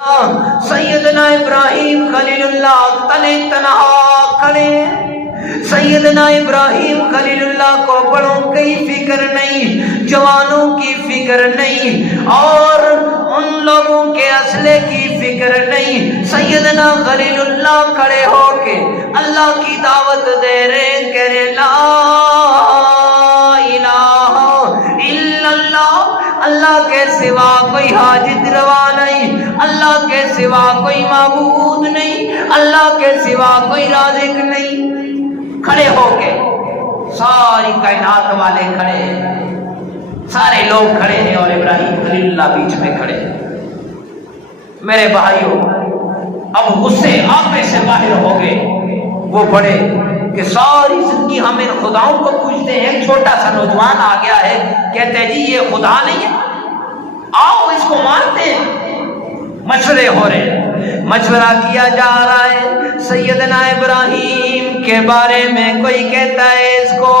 سیدنا ابراہیم خلیل اللہ تلے تنہا کھڑے. سیدنا ابراہیم خلیل اللہ کو بڑوں کی فکر نہیں، جوانوں کی فکر نہیں، اور ان لوگوں کے اسلحے کی فکر نہیں. سیدنا خلیل اللہ کھڑے ہو کے اللہ کی دعوت دے رہے، کہہ رہے لا الہ الا اللہ، اللہ کے سوا کوئی حاجت روا نہیں، اللہ کے سوا کوئی معبود نہیں، اللہ کے سوا کوئی رازق نہیں. کھڑے ہو کے ساری کائنات والے کھڑے ہیں، سارے لوگ کھڑے ہیں اور ابراہیم خلیل اللہ بیچ میں کھڑے ہیں. میرے بھائیوں، اب غصے آپ میں سے باہر ہو گئے. وہ بڑے کہ ساری زندگی ہم ان خداؤں کو پوچھتے ہیں. ایک چھوٹا سا نوجوان آ گیا ہے، کہتے ہیں جی یہ خدا نہیں ہے، آؤ اس کو مانتے ہیں. مشورے ہو رہے ہیں، مشورہ کیا جا رہا ہے. سیدنا ابراہیم کے بارے میں کوئی کہتا ہے اس کو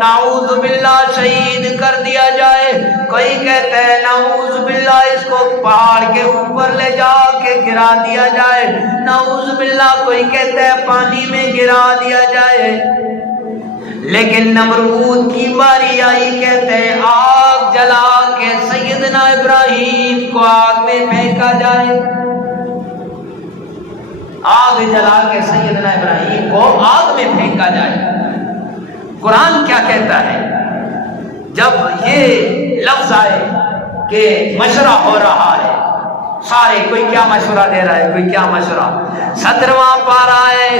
نعوذ باللہ شہید کر دیا جائے، کوئی کہتا ہے نعوذ باللہ اس کو پہاڑ کے اوپر لے جا کے گرا دیا جائے، نعوذ باللہ کوئی کہتا ہے پانی میں گرا دیا جائے. لیکن نمرود کی باری آئی، کہتے ہیں آگ جلا کے سیدنا ابراہیم کو آگ میں پھینکا جائے. آگ جلا کے سیدنا ابراہیم کو آگ میں پھینکا جائے. قرآن کیا کہتا ہے جب یہ لفظ آئے کہ مشورہ ہو رہا ہے؟ سارے کوئی کیا مشورہ دے رہا ہے، کوئی کیا مشورہ. 17واں پارہ ہے.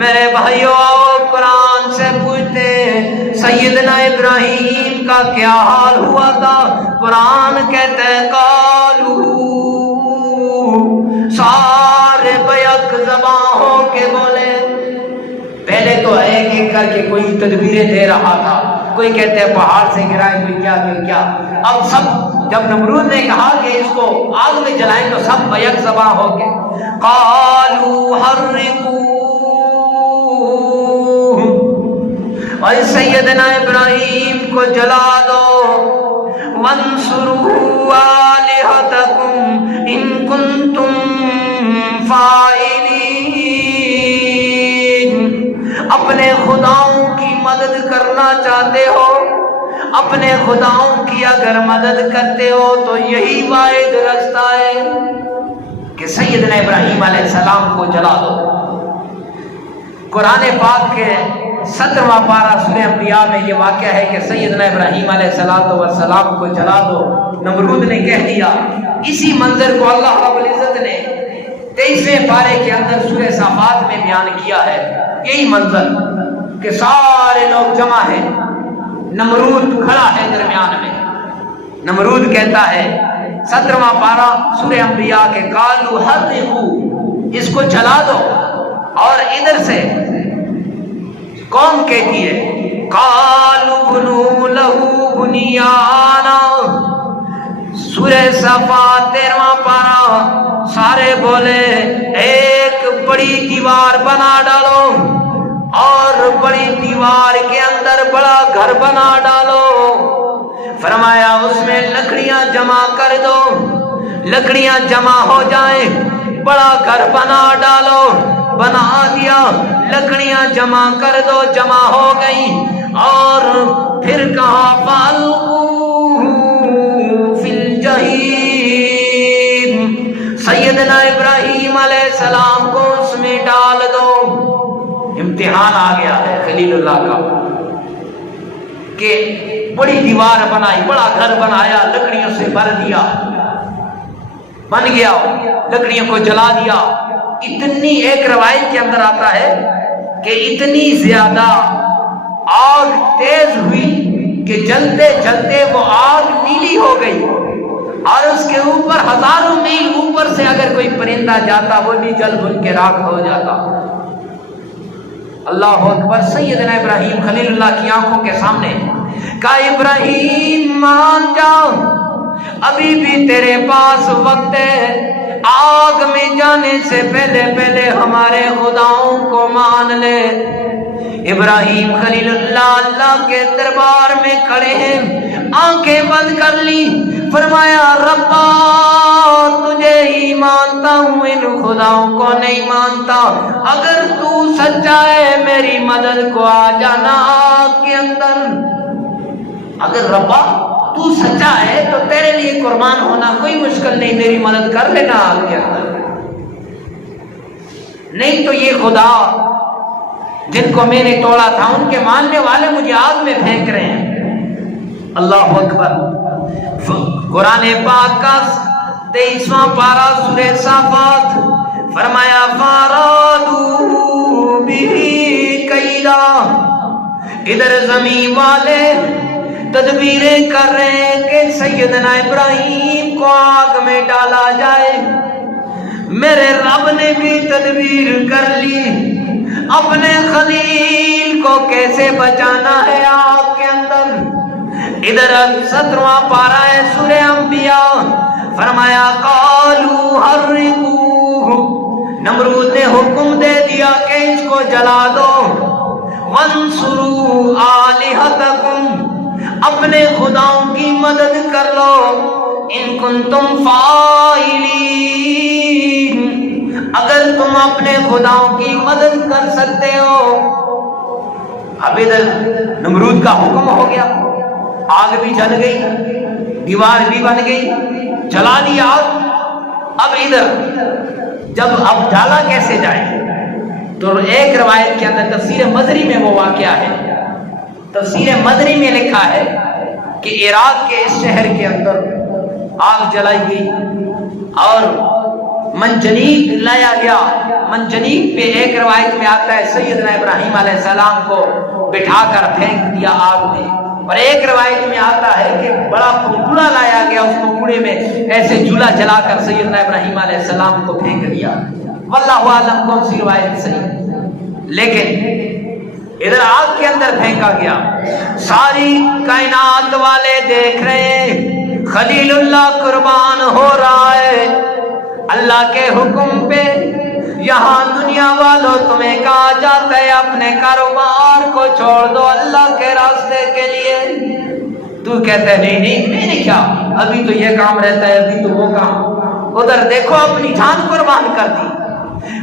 میرے بھائیو آؤ قرآن سے پوچھتے سیدنا ابراہیم کا کیا حال ہوا تھا. قرآن کہتے ہیں قالو، سارے بیک زباں ہو کے بولے. پہلے تو ایک ایک کر کے کوئی تدبیریں دے رہا تھا، کوئی کہتے ہیں پہاڑ سے گرائے، کوئی کیا کوئی کیا. اب سب جب نمرود نے کہا کہ اس کو آگ میں جلائیں تو سب بیک زباں ہو کے قالو حرقوہ، اور سیدنا ابراہیم کو جلا دو. وانصروا آلہتکم ان کنتم فاعلین، اپنے خداؤں کی مدد کرنا چاہتے ہو، اپنے خداؤں کی اگر مدد کرتے ہو تو یہی واحد راستہ ہے کہ سیدنا ابراہیم علیہ السلام کو جلا دو. قرآن پاک کے 17واں پارہ سورہ انبیاء میں یہ واقعہ ہے کہ سیدنا ابراہیم علیہ السلام کو جلا دو. نمرود نے کہہ دیا. اسی منظر کو اللہ رب العزت نے 23ویں پارے کے اندر سورہ صافات میں بیان کیا ہے. یہی منظر کہ سارے لوگ جمع ہیں، نمرود کھڑا ہے درمیان میں. نمرود کہتا ہے 17واں پارہ سورہ انبیاء کے قالو حرقوہ، اس کو جلا دو. اور ادھر سے قوم کہتی ہے قالو بنوا لہ بنیانا. سورہ صافات 13واں پارہ سارے بولے ایک بڑی دیوار بنا ڈالو، اور بڑی دیوار کے اندر بڑا گھر بنا ڈالو. فرمایا اس میں لکڑیاں جمع کر دو، لکڑیاں جمع ہو جائیں، بڑا گھر بنا ڈالو. بنا دیا، لکڑیاں جمع کر دو، جمع ہو گئی. اور پھر کہا فَأَلْقُوهُ فِي الْجَحِيمِ، سیدنا ابراہیم علیہ السلام کو اس میں ڈال دو. امتحان آ گیا ہے خلیل اللہ کا کہ بڑی دیوار بنائی، بڑا گھر بنایا، لکڑیوں سے بھر دیا، بن گیا، لکڑیوں کو جلا دیا. اتنی ایک روایت کے اندر آتا ہے کہ اتنی زیادہ آگ تیز ہوئی کہ جلتے جلتے وہ آگ نیلی ہو گئی، اور اس کے اوپر ہزاروں میل اوپر سے اگر کوئی پرندہ جاتا وہ بھی جل بھن کے راکھ ہو جاتا. اللہ اکبر. سیدنا ابراہیم خلیل اللہ کی آنکھوں کے سامنے کہا ابراہیم مان جاؤ، ابھی بھی تیرے پاس وقت ہے، آگ میں جانے سے پہلے پہلے ہمارے خداؤں کو مان لے. ابراہیم خلیل اللہ اللہ کے دربار میں کھڑے ہیں، آنکھیں بند کر لی، فرمایا ربا تجھے ہی مانتا ہوں، ان خداؤں کو نہیں مانتا، اگر تو سچا ہے میری مدد کو آ جانا آگ کے اندر، اگر ربا تو سچا ہے تو تیرے لیے قربان ہونا کوئی مشکل نہیں، میری مدد کر لینا آگ کے اندر، نہیں تو یہ خدا جن کو میں نے توڑا تھا ان کے ماننے والے مجھے آگ میں پھینک رہے ہیں۔ اللہ اکبر۔ قرآن پاک کا 23واں پارہ سورہ صافات، فرمایا فارادو بھی کیدا، ادھر زمین والے تدبیریں کر رہے ہیں کہ سیدنا ابراہیم کو آگ میں ڈالا جائے، میرے رب نے بھی تدبیر کر لی، اپنے خلیل کو کیسے بچانا ہے آگ کے اندر۔ ادھر 17واں پارہ ہے سورہ انبیاء، فرمایا قالوا حرقوہ، نمرود نے حکم دے دیا کہ اس کو جلا دو، وانصروا آلہتکم، اپنے خداؤں کی مدد کر لو، ان کنتم فاعلین، اگر تم اپنے خداؤں کی مدد کر سکتے ہو۔ اب ادھر نمرود کا حکم ہو گیا، آگ بھی جل گئی، دیوار بھی بن گئی، جلا دی آگ۔ اب ادھر جب اب ڈالا کیسے جائے، تو ایک روایت کے اندر تفسیر مدری میں وہ واقعہ ہے، تفسیر مدری میں لکھا ہے کہ عراق کے اس شہر کے اندر آگ جلائی گئی اور منجنیق لایا گیا، منجنیق پہ ایک روایت میں آتا ہے سیدنا ابراہیم علیہ السلام کو بٹھا کر پھینک دیا آگ میں، اور ایک روایت میں آتا ہے کہ بڑا کنکڑا لایا گیا، اس کنکڑے میں ایسے جھولا جلا کر سیدنا ابراہیم علیہ السلام کو پھینک دیا، واللہ عالم کون سی روایت صحیح، لیکن ادھر آگ کے اندر پھینکا گیا، ساری کائنات والے دیکھ رہے ہیں، خلیل اللہ قربان ہو رہا ہے اللہ کے حکم پہ۔ یہاں دنیا والوں تمہیں کہا جاتا ہے اپنے کاروبار کو چھوڑ دو اللہ کے راستے کے لیے، تو کہتا ہے نہیں نہیں میں نے کیا، ابھی تو یہ کام رہتا ہے، ابھی تو وہ کام، ادھر دیکھو اپنی جان قربان کر دی۔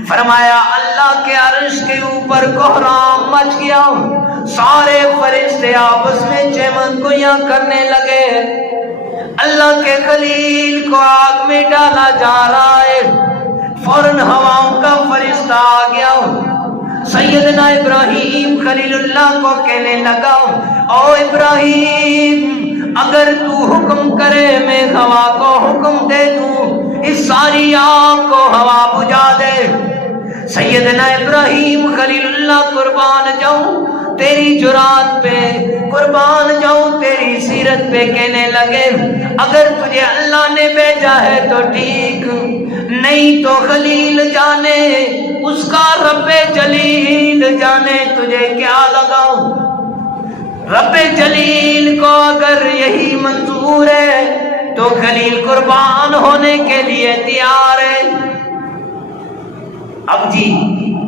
فرمایا اللہ کے عرش کے اوپر کوہرام مچ گیا، سارے فرشتے آپس میں چمن گویاں کرنے لگے، اللہ کے خلیل کو آگ میں ڈالا جا رہا ہے، فوراً ہواؤں کا فرشتہ آ گیا، سیدنا ابراہیم خلیل اللہ کو کہنے لگا او ابراہیم اگر تو حکم کرے میں ہوا کو حکم دے دوں، اس ساری آگ کو ہوا بجھا دے۔ سیدنا ابراہیم خلیل اللہ قربان جاؤں تیری جرات پہ، قربان جاؤں تیری سیرت پہ، کہنے لگے اگر تجھے اللہ نے بھیجا ہے تو ٹھیک، نہیں تو خلیل جانے، اس کا رب جلیل جانے تجھے کیا لگاؤ۔ رب جلیل کو اگر یہی منظور ہے تو خلیل قربان ہونے کے لیے تیار ہے۔ اب جی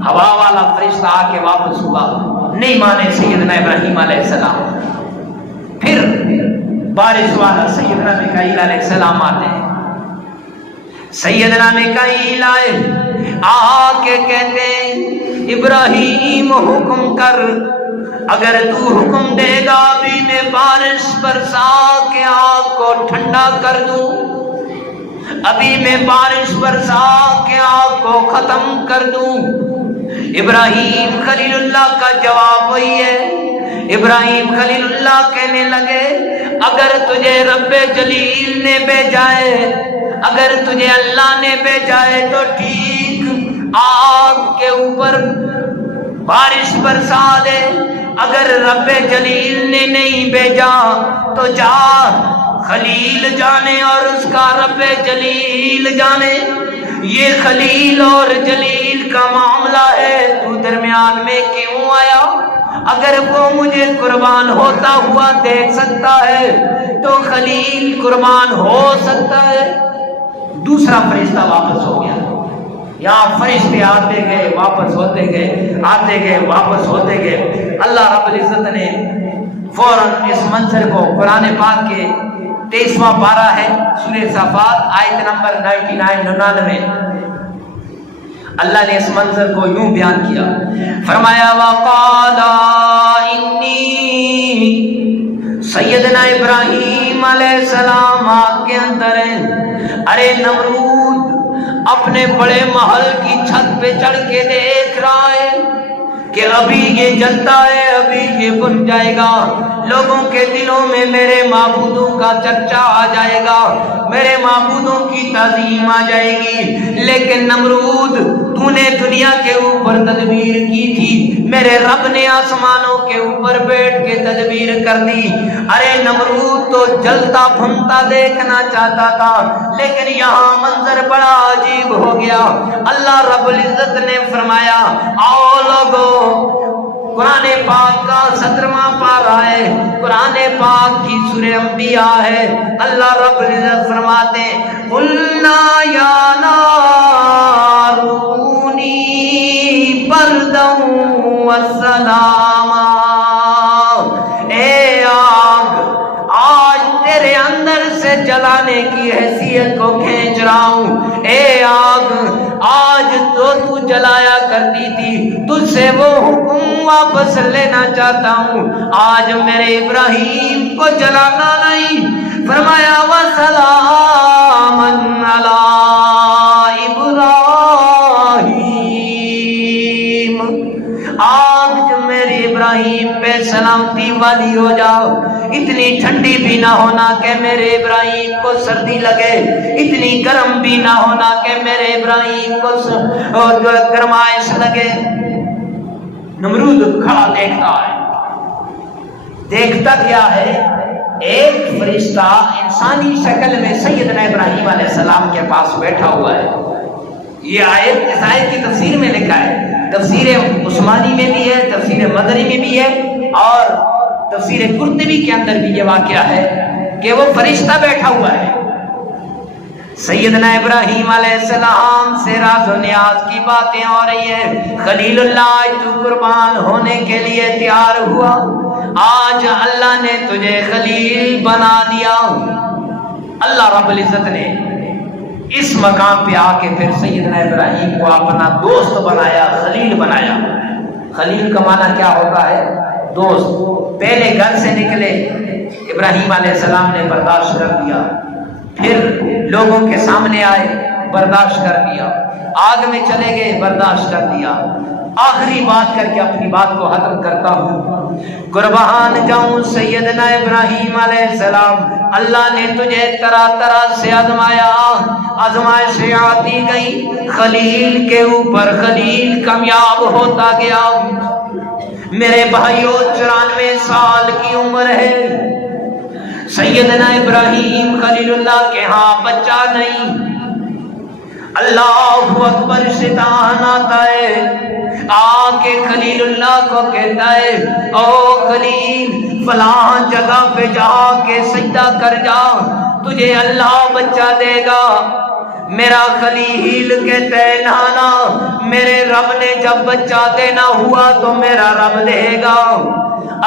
ہوا والا فرشتہ آ کے واپس ہوا، نہیں مانے سیدنا ابراہیم علیہ السلام۔ پھر بارش والا سیدنا میکائیل علیہ السلام آتے ہیں، سیدنا میکائیل آئے، آ کے کہتے ہیں ابراہیم حکم کر، اگر تو حکم دے گا ابھی میں بارش برسا کے آگ کو ٹھنڈا کر دوں، ابھی میں بارش برسا کے آگ کو ختم کر دوں۔ ابراہیم خلیل اللہ کا جواب وہی ہے، ابراہیم خلیل اللہ کہنے لگے اگر تجھے رب جلیل نے بھیجا ہے، اگر تجھے اللہ نے بھیجا ہے تو ٹھیک، آگ کے اوپر بارش برسا دے، اگر رب جلیل نے نہیں بھیجا تو جا، خلیل جانے اور اس کا رب جلیل جانے، یہ خلیل اور جلیل کا معاملہ ہے، تو درمیان میں کیوں آیا؟ اگر وہ مجھے قربان ہوتا ہوا دیکھ سکتا ہے تو خلیل قربان ہو سکتا ہے۔ دوسرا فرشتہ واپس ہو گیا، یہاں فرشتے آتے گئے واپس ہوتے گئے، آتے گئے واپس ہوتے گئے۔ اللہ رب العزت نے فوراً اس منظر کو قرآن پاک کے 23واں پارہ ہے سورہ صافات آیت نمبر 99 اللہ نے اس منظر کو یوں بیان کیا، فرمایا وَقَالَ إِنِّي، سیدنا ابراہیم علیہ السلام آگ کے اندر ہیں۔ ارے نمرود اپنے بڑے محل کی چھت پہ چڑھ کے دیکھ رہا ہے کہ ابھی یہ جلتا ہے، ابھی یہ بن جائے گا، لوگوں کے دلوں میں میرے معبودوں کا چرچا آ جائے گا، میرے معبودوں کی تعظیم آ جائے گی۔ لیکن نمرود تو نے دنیا کے اوپر تدبیر کی تھی، میرے رب نے آسمانوں کے اوپر بیٹھ کے تدبیر کر دی۔ ارے نمرود تو جلتا بھنتا دیکھنا چاہتا تھا، لیکن یہاں منظر بڑا عجیب ہو گیا۔ اللہ رب العزت نے فرمایا آؤ لوگو، قرآن پاک کا 17واں پارہ ہے، قرآن پاک کی سورہ انبیاء ہے۔ اللہ رب العزت فرماتے ہیں قُلْنَا يَا نَارُ كُونِي بَرْدًا وَسَلَامًا، اے آگ آج تیرے اندر سے جلانے کی حیثیت کو کھینچ رہا ہوں۔ اے آگ آج تو جلایا کرتی تھی، تجھ سے وہ حکم واپس لینا چاہتا ہوں، آج میرے ابراہیم کو جلانا نہیں۔ فرمایا وَسَلَامًا عَلَىٰ إِبْرَاهِيمَ، آج جو میرے ابراہیم پہ سلامتی والی ہو جاؤ، اتنی ٹھنڈی بھی نہ ہونا کہ میرے ابراہیم کو سردی لگے، اتنی گرم بھی نہ ہونا کہ میرے ابراہیم کو گرمائش لگے۔ نمرود کھڑا دیکھتا ہے، دیکھتا کیا ہے؟ ایک فرشتہ انسانی شکل میں سیدنا ابراہیم علیہ السلام کے پاس بیٹھا ہوا ہے۔ یہ آیت اس آیت کی تفسیر میں لکھا ہے، تفسیر عثمانی میں بھی ہے، تفسیر مدنی میں بھی ہے، اور تفسیر قرطبی کے اندر بھی یہ واقعہ ہے کہ وہ فرشتہ بیٹھا ہوا ہے۔ سیدنا ابراہیم علیہ السلام سے راز و نیاز کی باتیں ہو رہی ہے۔ خلیل اللہ تو قربان ہونے کے لیے تیار ہوا، آج اللہ نے تجھے خلیل بنا دیا۔ اللہ رب العزت نے اس مقام پہ آ کے پھر سیدنا ابراہیم کو اپنا دوست بنایا، خلیل بنایا۔ خلیل کا معنی کیا ہوتا ہے؟ دوست۔ پہلے گھر سے نکلے، ابراہیم علیہ السلام نے برداشت کر دیا، پھر لوگوں کے سامنے آئے، برداشت کر دیا، آگ میں چلے گئے، برداشت کر دیا۔ آخری بات کر کے اپنی بات کو ختم کرتا ہوں۔ قربان جاؤں سیدنا ابراہیم علیہ السلام، اللہ نے تجھے طرح طرح سے آزمایا، آزمائشیں آتی گئی، خلیل کے اوپر خلیل کامیاب ہوتا گیا۔ میرے بھائیوں 94 سال کی عمر ہے، سیدنا ابراہیم خلیل اللہ کے ہاں بچہ نہیں۔ اللہ اکبر سے تان آتا ہے، آ کے خلیل اللہ کو کہتا ہے او خلیل فلاں جگہ پہ جا کے سجدہ کر جا، تجھے اللہ بچہ دے گا۔ میرا خلیل کہتا ہے نانا، میرے رب نے جب بچہ دینا ہوا تو میرا رب دے گا،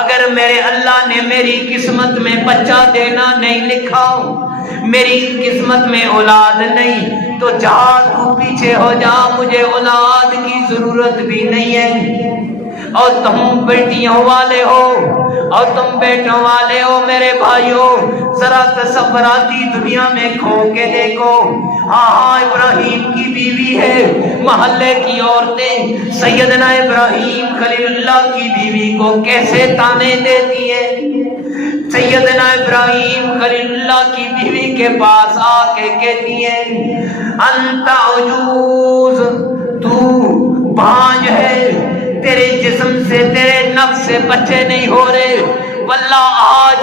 اگر میرے اللہ نے میری قسمت میں بچہ دینا نہیں لکھا، میری قسمت میں اولاد نہیں، تو جا تو پیچھے ہو جا، مجھے اولاد کی ضرورت بھی نہیں ہے۔ اور تم بیٹیوں والے ہو اور تم بیٹوں والے ہو میرے بھائیوں، ذرا تصوراتی دنیا میں کھو کے دیکھو۔ ہاں ابراہیم کی بیوی ہے، محلے کی عورتیں سیدنا ابراہیم خلیل اللہ کی بیوی کو کیسے تانے دیتی ہیں۔ سیدنا ابراہیم خلیل اللہ کی بیوی کے پاس آ کے کہتی ہیں انت عجوز، تو بانج ہے، تیرے جسم سے تیرے نفس سے بچے نہیں ہو رہے۔ واللہ آج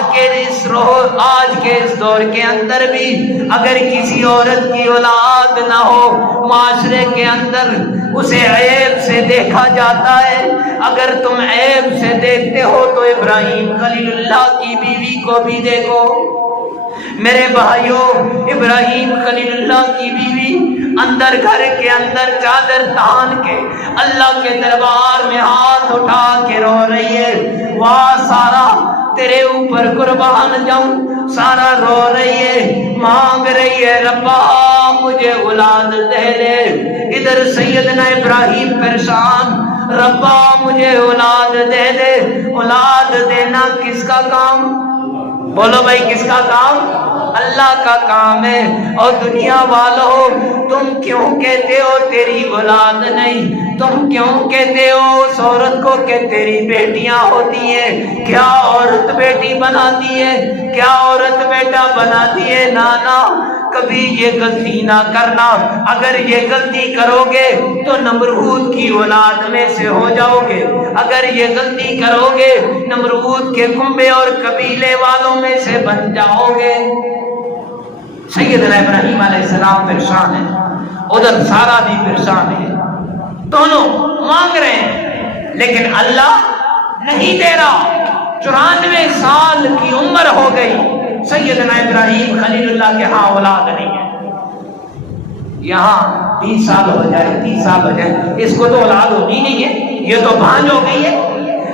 کے اس دور کے اندر بھی اگر کسی عورت کی اولاد نہ ہو، معاشرے کے اندر اسے عیب سے دیکھا جاتا ہے۔ اگر تم عیب سے دیکھتے ہو تو ابراہیم خلیل اللہ کی بیوی کو بھی دیکھو۔ میرے بھائیوں، ابراہیم خلیل اللہ کی بیوی اندر گھر کے اندر چادر تان کے اللہ کے دربار میں ہاتھ اٹھا کے رو رہی ہے، واہ سارا تیرے اوپر قربان جاؤں. سارا رو رہی ہے, مانگ رہی ہے, ربا مجھے اولاد دے دے. ادھر سیدنا ابراہیم پریشان, ربا مجھے اولاد دے دے. اولاد دینا کس کا کام؟ بولو بھائی کس کا کام؟ اللہ کا کام ہے. اور دنیا والوں تم کیوں کہتے ہو تیری اولاد نہیں؟ تم کیوں کہتے ہو اس عورت کو کہ تیری بیٹیاں ہوتی ہیں؟ کیا عورت بیٹی بناتی ہے؟ کیا عورت بیٹا بناتی ہے؟ نانا کبھی یہ غلطی نہ کرنا. اگر یہ غلطی کرو گے تو نمرود کی اولاد میں سے ہو جاؤ گے. اگر یہ غلطی کرو گے نمرود کے کنبے اور قبیلے والوں میں سے بن جاؤ گے. سیدنا ابراہیم علیہ السلام پریشان ہے, ادھر سارا بھی پریشان ہے, دونوں مانگ رہے ہیں لیکن اللہ نہیں دے رہا. 94 سال کی عمر ہو گئی, سیدنا ابراہیم خلیل اللہ کے ہاں اولاد نہیں ہے. یہاں 20 سال ہو جائے 30 سال ہو جائے, اس کو تو اولاد ہونی نہیں ہے, یہ تو بھانج ہو گئی ہے.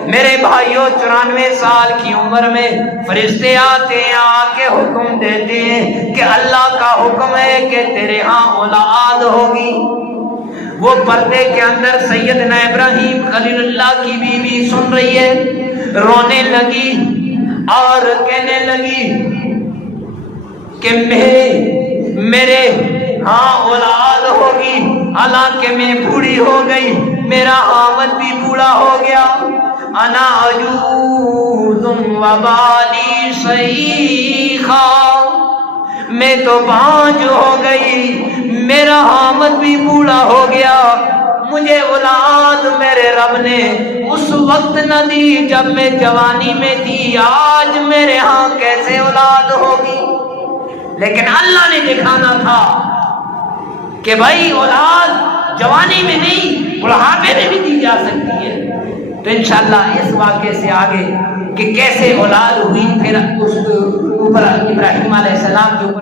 میرے بھائیوں 94 سال کی عمر میں فرشتے آتے ہیں, آ کے حکم دیتے ہیں کہ اللہ کا حکم ہے کہ تیرے ہاں اولاد ہوگی. وہ پردے کے اندر سیدنا ابراہیم خلیل اللہ کی بیوی سن رہی ہے, رونے لگی اور کہنے لگی کہ میرے ہاں اولاد ہوگی, حالانکہ میں بوڑھی ہو گئی, میرا آمد بھی بوڑھا ہو گیا. انا عجوز وبالی شیخا, میں تو بانجھ ہو گئی, میرا آمد بھی بوڑھا ہو گیا. مجھے اولاد میرے رب نے اس وقت نہ دی جب میں جوانی میں تھی, آج میرے ہاں کیسے اولاد ہوگی؟ لیکن اللہ نے دکھانا تھا کہ بھائی اولاد جوانی میں نہیں بڑھاپے میں بھی دی جا سکتی ہے. تو انشاءاللہ اس واقعے سے آگے کہ کیسے اولاد ہوئی, پھر اس اوپر ابراہیم علیہ السلام کے اوپر